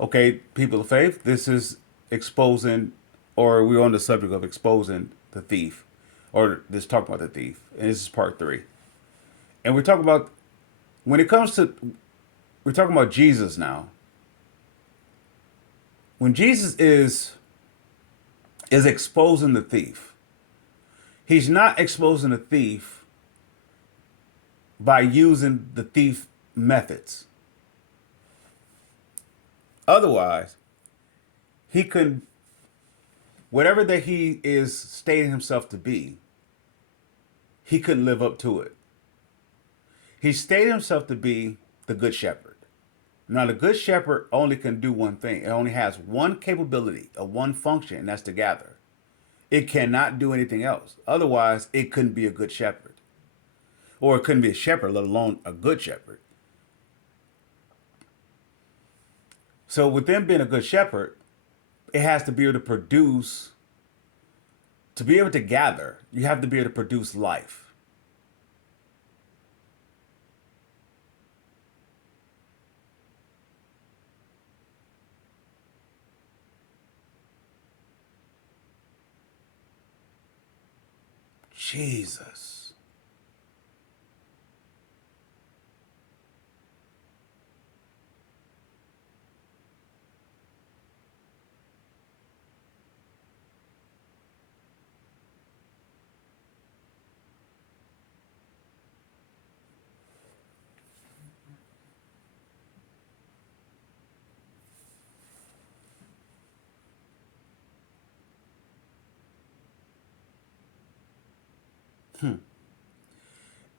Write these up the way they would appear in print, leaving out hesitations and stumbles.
Okay, people of faith, this is exposing, or we're on the subject of exposing the thief, or this talk about the thief, and this is part three. And we're talking about when it comes to we're talking about Jesus now. When Jesus is exposing the thief, he's not exposing the thief by using the thief methods. Otherwise, he could whatever that he is stating himself to be, he couldn't live up to it. He stated himself to be the good shepherd. Now, the good shepherd only can do one thing. It only has one capability, a one function, and that's to gather. It cannot do anything else. Otherwise, it couldn't be a good shepherd. Or it couldn't be a shepherd, let alone a good shepherd. So, with them being a good shepherd, it has to be able to produce, to be able to gather, you have to be able to produce life. Jesus.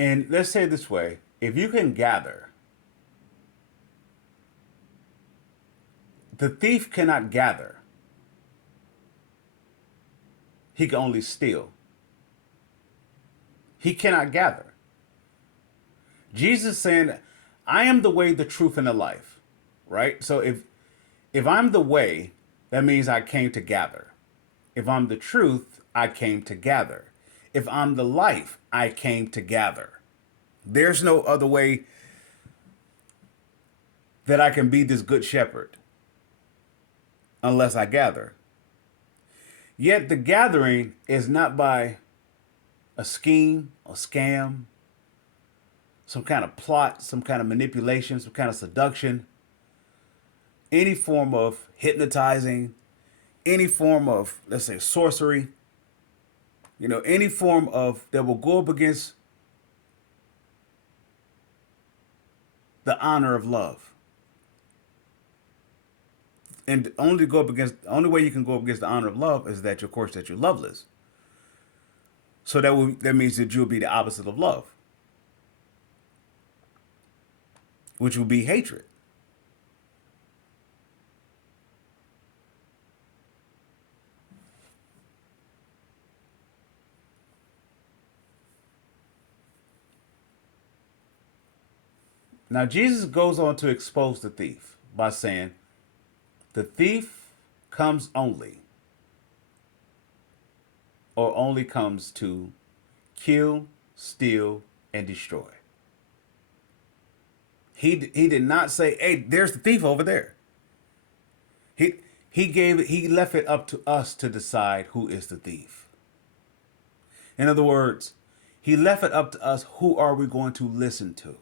And let's say it this way, if you can gather, the thief cannot gather, he can only steal. He cannot gather. Jesus saying, I am the way, the truth, and the life. Right? So if I'm the way, that means I came to gather. If I'm the truth, I came to gather. If I'm the life, I came to gather. There's no other way that I can be this good shepherd unless I gather. Yet the gathering is not by a scheme, a scam, some kind of plot, some kind of manipulation, some kind of seduction, any form of hypnotizing, any form of, let's say, sorcery, any form of that will go up against the honor of love. And only go up against the only way you can go up against the honor of love is that, of course, that you're loveless. So that means that you'll be the opposite of love, which will be hatred. Now Jesus goes on to expose the thief by saying, the thief comes only, or only comes to kill, steal, and destroy. He did not say, hey, there's the thief over there. He he left it up to us to decide who is the thief. In other words, he left it up to us, who are we going to listen to?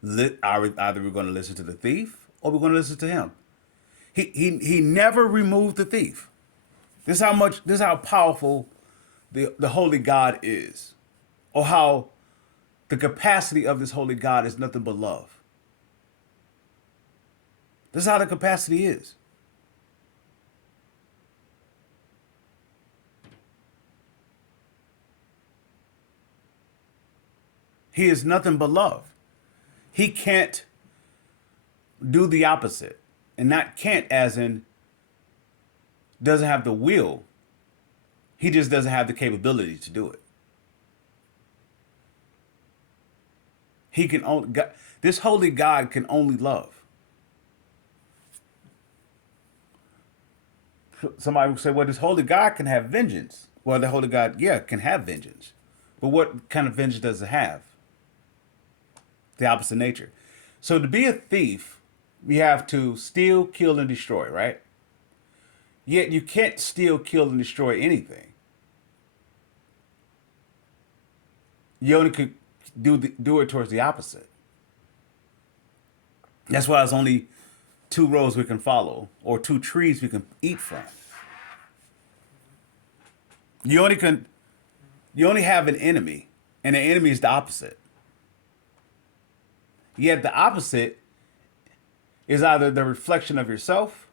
Either we're going to listen to the thief or we're going to listen to him. He never removed the thief. This is how powerful the holy God is, or how the capacity of this holy God is nothing but love. This is how the capacity is. He is nothing but love. He can't do the opposite. And not can't as in doesn't have the will. He just doesn't have the capability to do it. He can only this holy God can only love. Somebody would say, well, this holy God can have vengeance. Well, the holy God, yeah, can have vengeance. But what kind of vengeance does it have? The opposite nature. So to be a thief, you have to steal, kill, and destroy, right? Yet you can't steal, kill, and destroy anything. You only could do it towards the opposite. That's why there's only two roads we can follow, or two trees we can eat from. You only can you only have an enemy, and the enemy is the opposite. Yet the opposite is either the reflection of yourself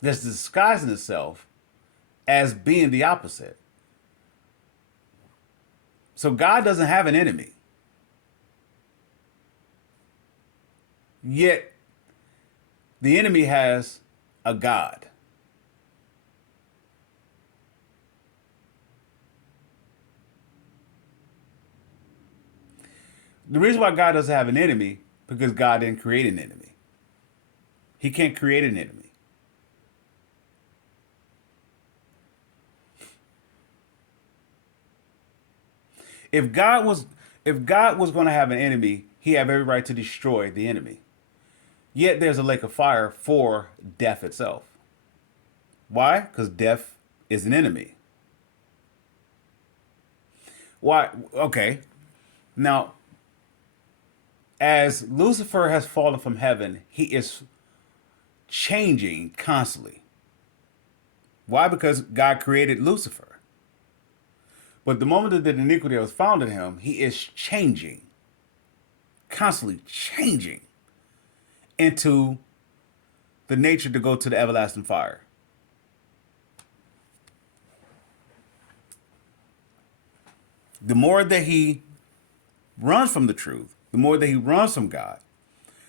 that's disguising itself as being the opposite. So God doesn't have an enemy. Yet the enemy has a God. The reason why God doesn't have an enemy because God didn't create an enemy. He can't create an enemy. If God was if God was going to have an enemy, he had every right to destroy the enemy. Yet there's a lake of fire for death itself. Why? Because death is an enemy. Why? Okay. Now, as Lucifer has fallen from heaven, he is changing constantly. Why? Because God created Lucifer. But the moment that the iniquity was found in him, he is changing, constantly changing into the nature to go to the everlasting fire. The more that he runs from the truth, the more that he runs from God.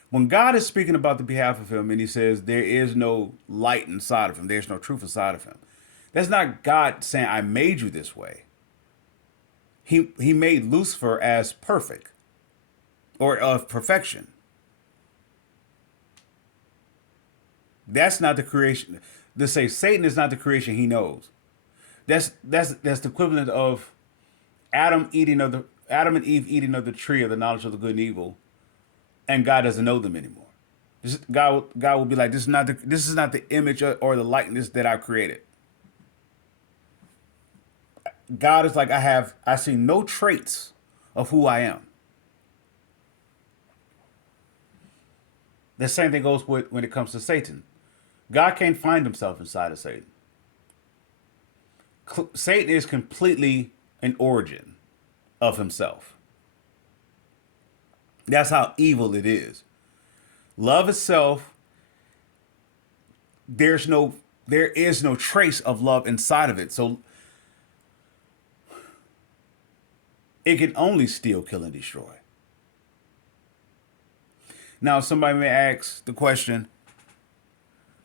When God is speaking about the behalf of him and he says there is no light inside of him, there's no truth inside of him, that's not God saying, I made you this way. He made Lucifer as perfect or of perfection. That's not the creation. To say Satan is not the creation he knows. That's the equivalent of Adam and Eve eating of the tree of the knowledge of the good and evil, and God doesn't know them anymore. God will be like, this is not the image or the likeness that I created. God is like, I see no traits of who I am. The same thing goes with when it comes to Satan. God can't find himself inside of Satan. Satan is completely an origin of himself. That's how evil it is. Love itself, there is no trace of love inside of it. So it can only steal, kill, and destroy. Now somebody may ask the question,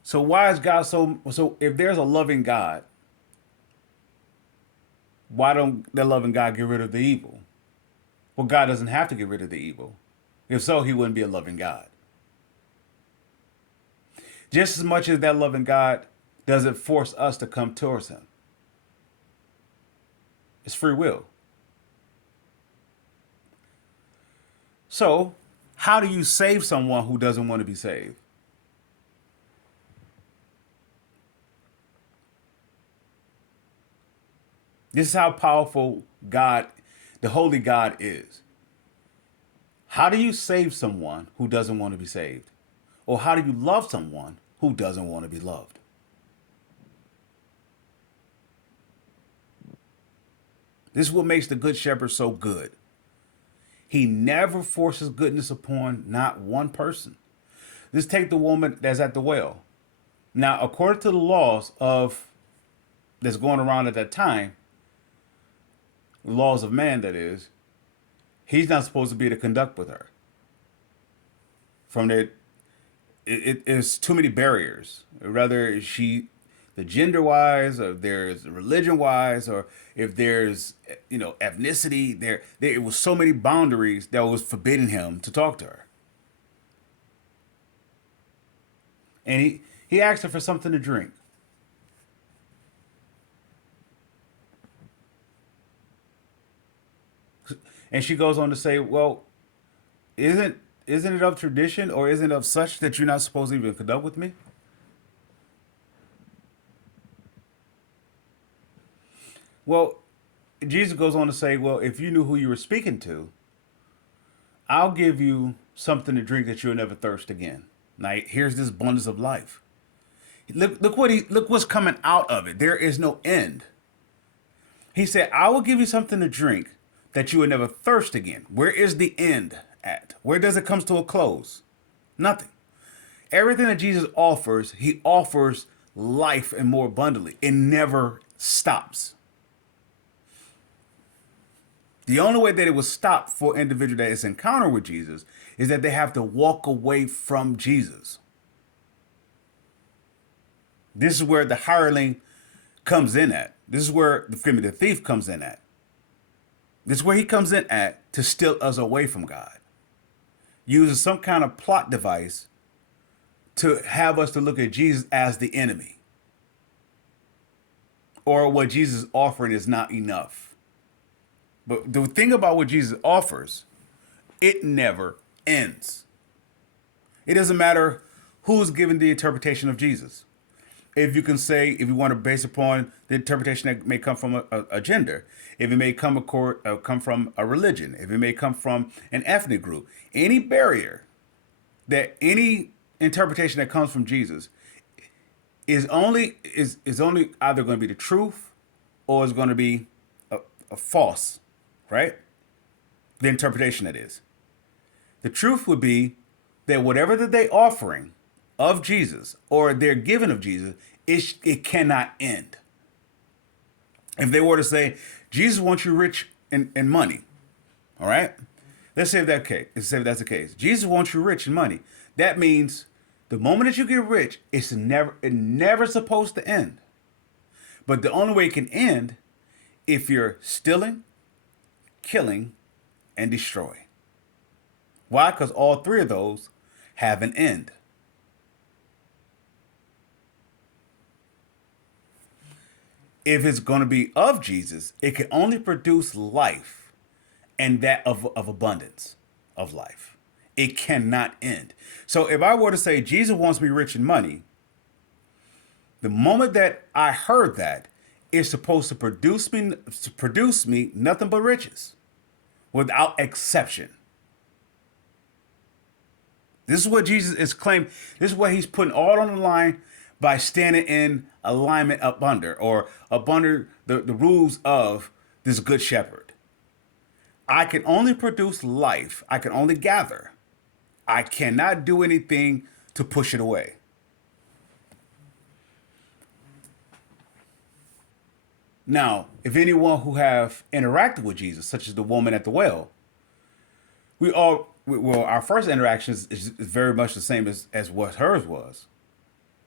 so why is God so if there's a loving God, why don't the loving God get rid of the evil? Well, God doesn't have to get rid of the evil. If so, he wouldn't be a loving God. Just as much as that loving God doesn't force us to come towards him. It's free will. So, how do you save someone who doesn't want to be saved? This is how powerful God, the holy God, is. How do you save someone who doesn't want to be saved? Or how do you love someone who doesn't want to be loved? This is what makes the Good Shepherd so good. He never forces goodness upon not one person. Just take the woman that's at the well. Now, according to the laws of that's going around at that time, the laws of man, that is, he's not supposed to be to conduct with her. From there, it is too many barriers. Whether the gender wise, or there's religion wise, or if there's ethnicity, there it was so many boundaries that was forbidding him to talk to her. And he asked her for something to drink. And she goes on to say, well, isn't isn't it of tradition or isn't it of such that you're not supposed to even conduct with me? Well, Jesus goes on to say, well, if you knew who you were speaking to, I'll give you something to drink that you'll never thirst again. Now, here's this abundance of life. Look what's coming out of it. There is no end. He said, I will give you something to drink that you will never thirst again. Where is the end at? Where does it come to a close? Nothing. Everything that Jesus offers, he offers life and more abundantly. It never stops. The only way that it will stop for an individual that is encounter with Jesus is that they have to walk away from Jesus. This is where the hireling comes in at. This is where the thief comes in at. This is where he comes in at to steal us away from God. Uses some kind of plot device to have us to look at Jesus as the enemy. Or what Jesus is offering is not enough. But the thing about what Jesus offers, it never ends. It doesn't matter who's given the interpretation of Jesus. If you can say, if you want to base upon the interpretation that may come from a gender, if it may come from a religion, if it may come from an ethnic group, any barrier that any interpretation that comes from Jesus is only either going to be the truth or is going to be a false, right? The interpretation that is. The truth would be that whatever that they offering of Jesus or they're given of Jesus, it cannot end. If they were to say, Jesus wants you rich in money, all right? Let's say that's the case. Jesus wants you rich in money. That means the moment that you get rich, it's never supposed to end. But the only way it can end if you're stealing, killing, and destroy. Why? Because all three of those have an end. If it's going to be of Jesus, it can only produce life and that of abundance of life. It cannot end. So if I were to say Jesus wants me rich in money, the moment that I heard that, it's supposed to produce me nothing but riches without exception. This is what Jesus is claiming. This is what he's putting all on the line by standing in alignment up under the rules of this good shepherd. I can only produce life. I can only gather. I cannot do anything to push it away. Now, if anyone who have interacted with Jesus, such as the woman at the well, our first interaction is very much the same as what hers was.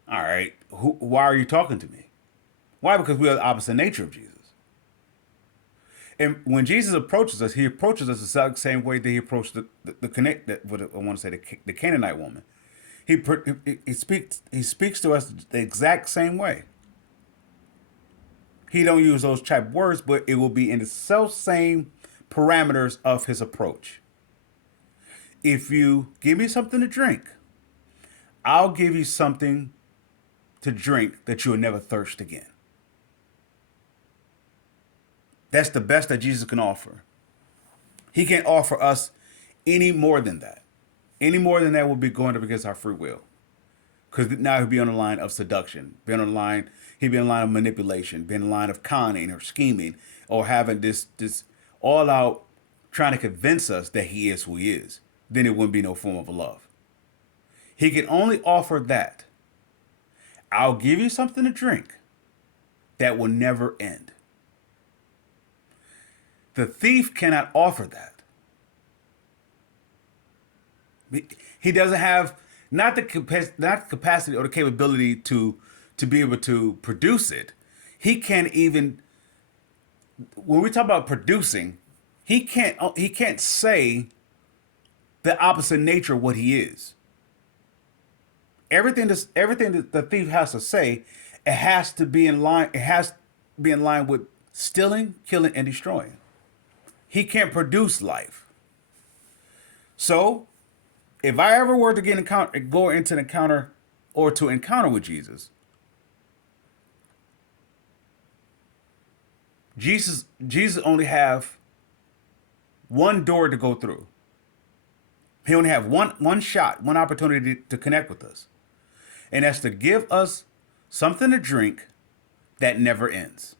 All right, why are you talking to me? Why? Because we are the opposite nature of Jesus. And when Jesus approaches us, he approaches us the same way that he approached the Canaanite woman. He speaks to us the exact same way. He don't use those type of words, but it will be in the self same parameters of his approach. If you give me something to drink, I'll give you something to drink that you will never thirst again. That's the best that Jesus can offer. He can't offer us any more than that. Any more than that will be going up against our free will. Because now he'll be on the line of seduction, he'll be on the line of manipulation, be on the line of conning or scheming, or having this all out trying to convince us that he is who he is. Then it wouldn't be no form of a love. He can only offer that. I'll give you something to drink that will never end. The thief cannot offer that. He doesn't have not the capacity or the capability to be able to produce it. He can't even. When we talk about producing, he can't say the opposite nature of what he is. Everything that the thief has to say, it has to be in line. It has to be in line with stealing, killing, and destroying. He can't produce life. So If I ever were to go into an encounter or to encounter with Jesus, Jesus only have one door to go through. He only have one shot, one opportunity to connect with us. And that's to give us something to drink that never ends.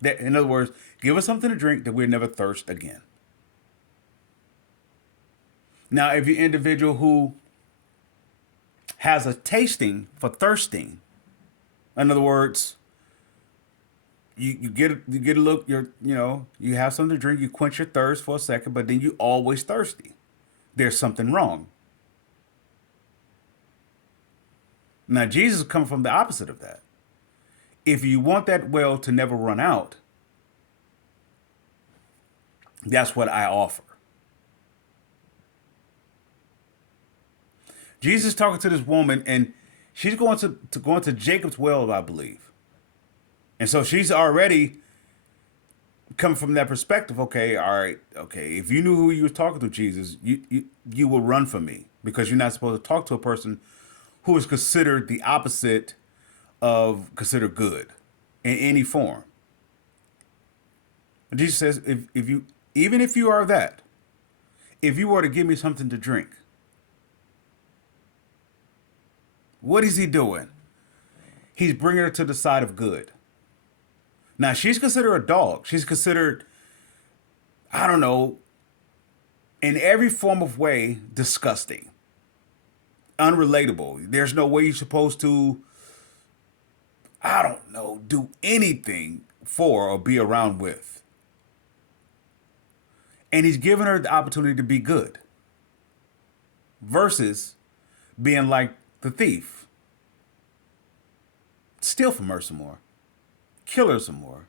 That, in other words, give us something to drink that we'll never thirst again. Now, if you're an individual who has a tasting for thirsting, in other words, you get a look, you have something to drink, you quench your thirst for a second, but then you always thirsty. There's something wrong. Now, Jesus is coming from the opposite of that. If you want that well to never run out, that's what I offer. Jesus is talking to this woman, and she's going to Jacob's well, I believe. And so she's already coming from that perspective. Okay, all right, okay. If you knew who you were talking to, Jesus, you will run from me, because you're not supposed to talk to a person who is considered the opposite of considered good in any form. And Jesus says, if you, even if you are that, if you were to give me something to drink, what is he doing? He's bringing her to the side of good. Now, she's considered a dog. She's considered, I don't know, in every form of way, disgusting, unrelatable. There's no way you're supposed to, I don't know, do anything for or be around with. And he's given her the opportunity to be good versus being like the thief. Steal from her some more, kill her some more,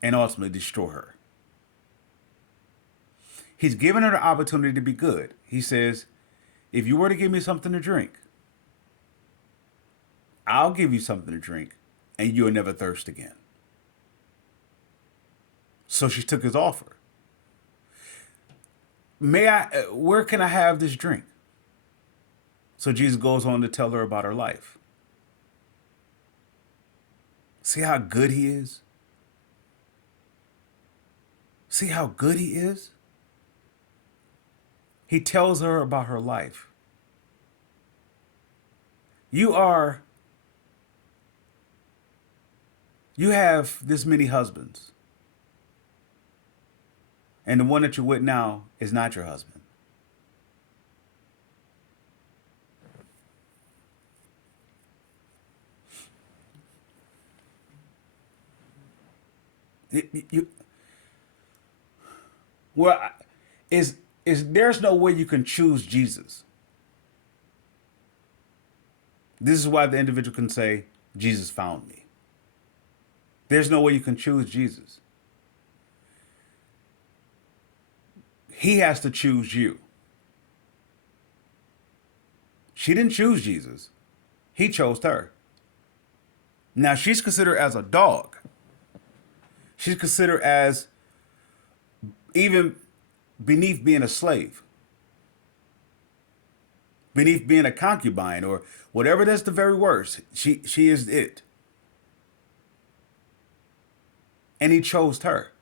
and ultimately destroy her. He's given her the opportunity to be good. He says, if you were to give me something to drink, I'll give you something to drink, and you'll never thirst again. So she took his offer. Where can I have this drink? So Jesus goes on to tell her about her life. See how good he is? See how good he is? He tells her about her life. You have this many husbands. And the one that you're with now is not your husband. Well, there's no way you can choose Jesus. This is why the individual can say, Jesus found me. There's no way you can choose Jesus. He has to choose you. She didn't choose Jesus. He chose her. Now she's considered as a dog. She's considered as even beneath being a slave, beneath being a concubine, or whatever. That's the very worst. She is it. And he chose her.